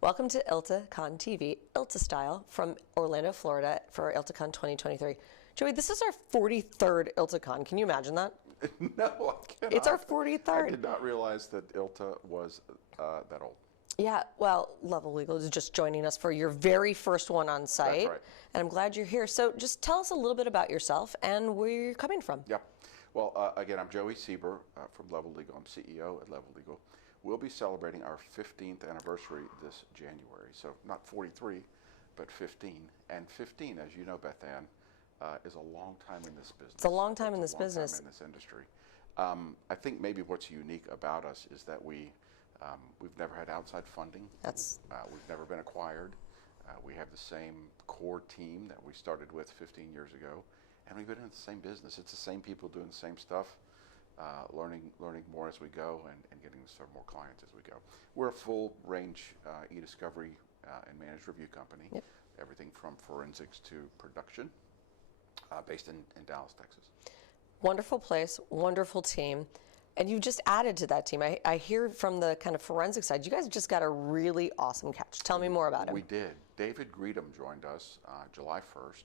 Welcome to ILTACON TV, ILTA style, from Orlando, Florida for ILTACON 2023. Joey, this is our 43rd ILTACON. Can you imagine that? No, I cannot. It's our 43rd. I did not realize that ILTA was that old. Yeah, well, Level Legal is just joining us for your very first one on site. That's right. And I'm glad you're here. So just tell us a little bit about yourself and where you're coming from. Yeah. Well, again, I'm Joey Sieber from Level Legal. I'm CEO at Level Legal. We'll be celebrating our 15th anniversary this January. So not 43, but 15. And 15, as you know, Beth Ann, is a long time in this business. It's a long time in this business. Time in this industry. I think maybe what's unique about us is that we've never had outside funding. We've never been acquired. We have the same core team that we started with 15 years ago, and we've been in the same business. It's the same people doing the same stuff. Learning more as we go and getting to serve more clients as we go. We're a full range e-discovery and managed review company. Yep. Everything from forensics to production, based in Dallas, Texas. Wonderful place, wonderful team. And you've just added to that team. I hear from the kind of forensic side, you guys just got a really awesome catch. Tell me more about him. We did. David Greedham joined us July 1st.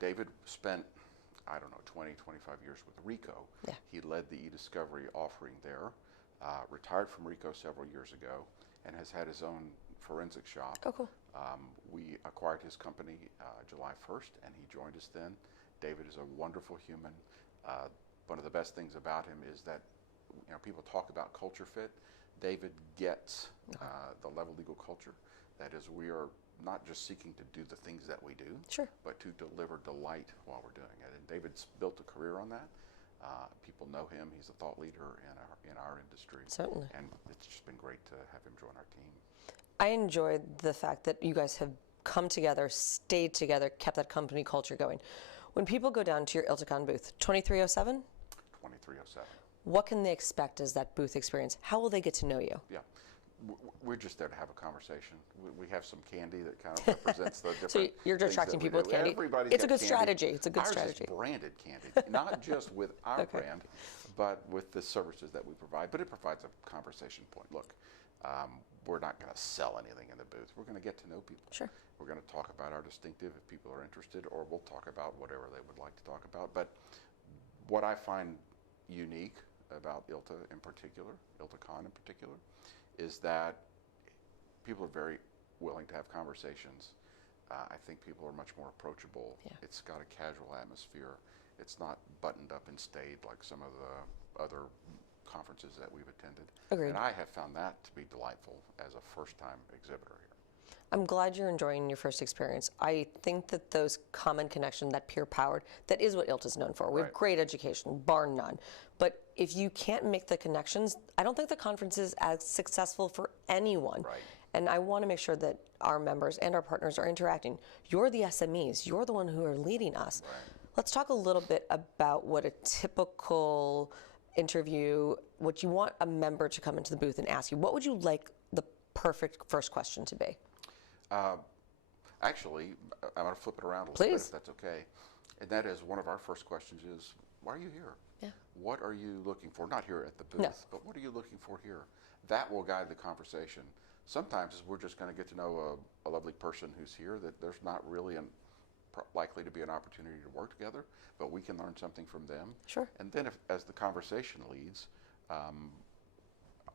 David spent, 20, 25 years with RICO. Yeah. He led the e-discovery offering there, retired from RICO several years ago, and has had his own forensic shop. Oh, cool. We acquired his company July 1st, and he joined us then. David is a wonderful human. One of the best things about him is that people talk about culture fit. David gets the Level Legal culture. That is, we are not just seeking to do the things that we do, sure, but to deliver delight while we're doing it. And David's built a career on that. People know him. He's a thought leader in our industry. Certainly. And it's just been great to have him join our team. I enjoyed the fact that you guys have come together, stayed together, kept that company culture going. When people go down to your ILTACON booth, 2307? 2307. What can they expect as that booth experience? How will they get to know you? Yeah. We're just there to have a conversation. We have some candy that kind of represents the different. So you're attracting people with candy. It's a good strategy. It's a good strategy. Ours is branded candy, not just with our brand, but with the services that we provide. But it provides a conversation point. Look, we're not going to sell anything in the booth. We're going to get to know people. Sure. We're going to talk about our distinctive if people are interested, or we'll talk about whatever they would like to talk about. But what I find unique about ILTA in particular, ILTACON in particular, is that people are very willing to have conversations. I think people are much more approachable. Yeah. It's got a casual atmosphere. It's not buttoned up and staid like some of the other conferences that we've attended. Agreed. And I have found that to be delightful as a first-time exhibitor here. I'm glad you're enjoying your first experience. I think that those common connection, that peer-powered, that is what ILTA is known for. We have great education, bar none. But if you can't make the connections, I don't think the conference is as successful for anyone. Right. And I want to make sure that our members and our partners are interacting. You're the SMEs. You're the one who are leading us. Right. Let's talk a little bit about what a typical interview, what you want a member to come into the booth and ask you. What would you like the perfect first question to be? Actually, I'm going to flip it around a little bit, if that's okay. And that is, one of our first questions is, why are you here? Yeah. What are you looking for? Not here at the booth, but what are you looking for here? That will guide the conversation. Sometimes we're just going to get to know a lovely person who's here that there's not really likely to be an opportunity to work together, but we can learn something from them. Sure. And then as the conversation leads,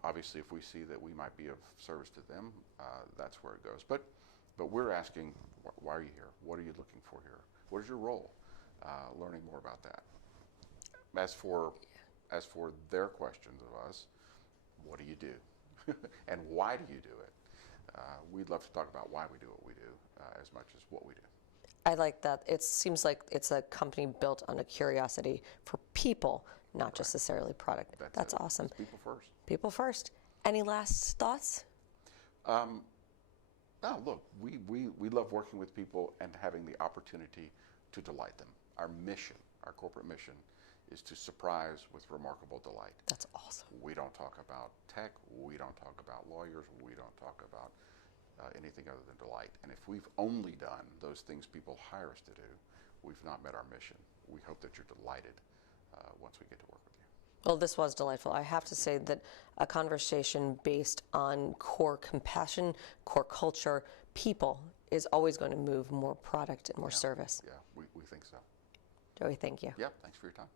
obviously if we see that we might be of service to them, that's where it goes. But we're asking, why are you here? What are you looking for here? What is your role? Learning more about that. As for their questions of us, what do you do? And why do you do it? We'd love to talk about why we do what we do as much as what we do. I like that. It seems like it's a company built on a curiosity for people, not just necessarily product. That's awesome. It's people first. People first. Any last thoughts? No, look, we love working with people and having the opportunity to delight them. Our mission, our corporate mission, is to surprise with remarkable delight. That's awesome. We don't talk about tech. We don't talk about lawyers. We don't talk about anything other than delight. And if we've only done those things people hire us to do, we've not met our mission. We hope that you're delighted once we get to work with you. Well, this was delightful. I have to say that a conversation based on core compassion, core culture, people is always going to move more product and more service. Yeah, we think so. Joey, thank you. Yeah, thanks for your time.